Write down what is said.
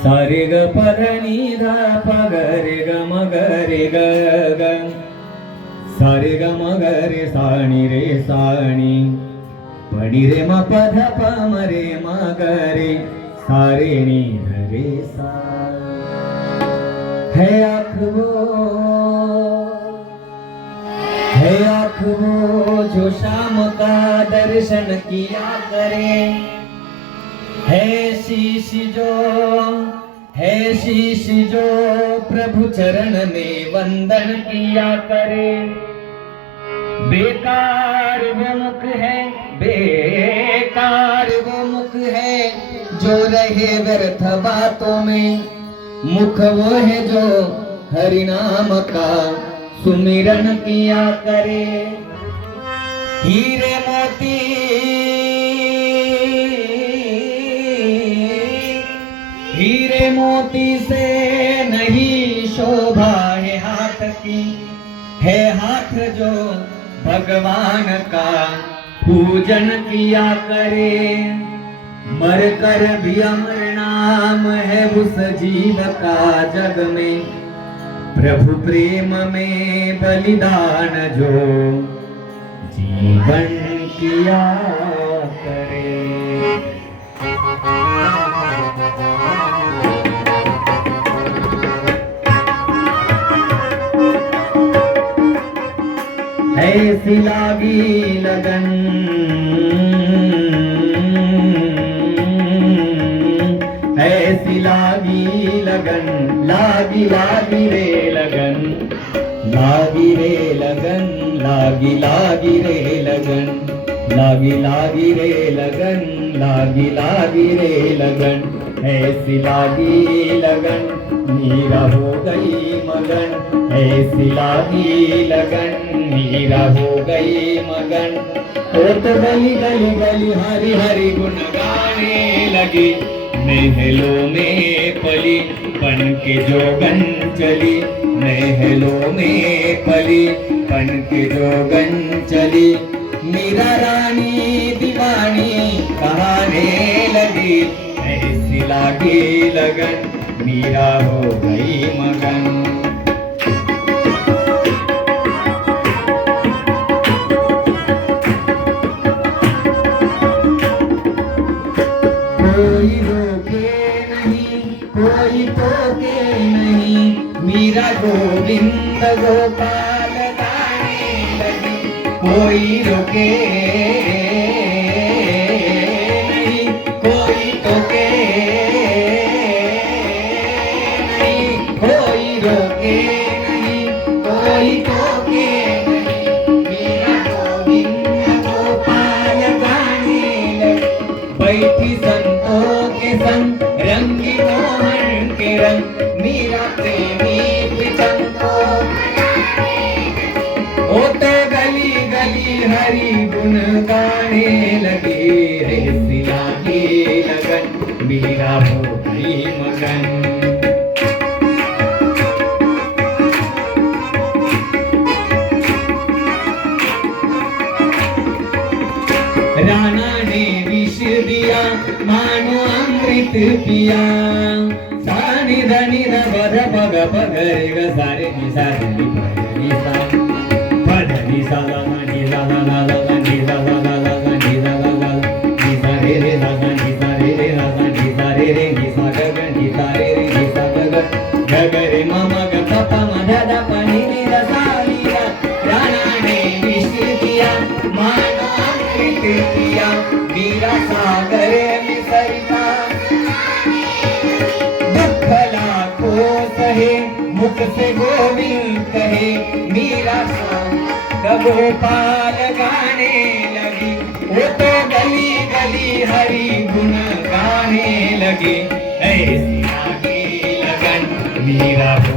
सारे ग पध नि ध प ग रे ग म ग रे ग ग सारे ग म ग रे सा नी रे सा नी प नी रे म प ध प म रे म ग रे सा रे नी ध रे सा। है आँख वो जो शाम का दर्शन किया करे, है शीश जो प्रभु चरण में वंदन किया करे। बेकार वो मुख है जो रहे व्यर्थ बातों में, मुख वो है जो हरि नाम का सुमिरन किया करे। हीरे मोती से नहीं शोभा है हाथ की, है हाथ जो भगवान का पूजन किया करे। मर कर भी अमर नाम है उस जीव का जग में, प्रभु प्रेम में बलिदान जो जीवन किया करे। ऐसी लागी लगन, ऐसी लागी लगन, लागी रे लगन, लागी रे लगन, लागी रे लगन, लागी रे लगन, लागी रे लगन। ऐसी लागी लगन मीरा हो गई मगन, ऐसी लागी लगन मीरा हो गई मगन। ओ तो गली गली गली हरि हरि गुण गाने लगी, महलों में पली बन के जोगन चली, महलों में पली बन के जोगन चली। मीरा रानी दीवानी कहाने लगी, ऐसी लागी लगन मीरा हो गई मगन। कोई रोके नहीं, कोई टोके नहीं, मीरा गोविंद गोपाल गाने लगी। कोई रोके नहीं, कोई टोके नहीं, कोई रोके नहीं, कोई टोके नहीं, मीरा गोविंद गोपाल गाने लगी। बैठी संतों के संग रंगी मोहन के रंग, मीरा प्रेमी प्रीतम को ओ तो गली गली हरि गुण गाने लगी। ऐसी लागी लगन मीरा हो गई मगन। राणा ने विष दिया मानो अमृत पिया, सानी धनी ध बध पग पग रे ग सारे नि सा ध नि सा पध नि सा ला नि सा ला ला ला नि सा ला ला ला नि सा ला ला नि सा रे रे ला नि सा रे रे ला नि सा रे रे नि सा ग ग नि सा रे रे नि सा ग ग ग रे म म ग प प म ध ध प नि नि ध सा नि ध। राणा ने विष दिया मानो अमृत पिया, मीरा सागर में सरिता दुख लाखों सहे, मुख से गोविंद कहे। मीरा सा गोपाल गाने लगी, वो तो गली गली हरि गुण गाने लगे। ऐसी लागी लगन मीरा हो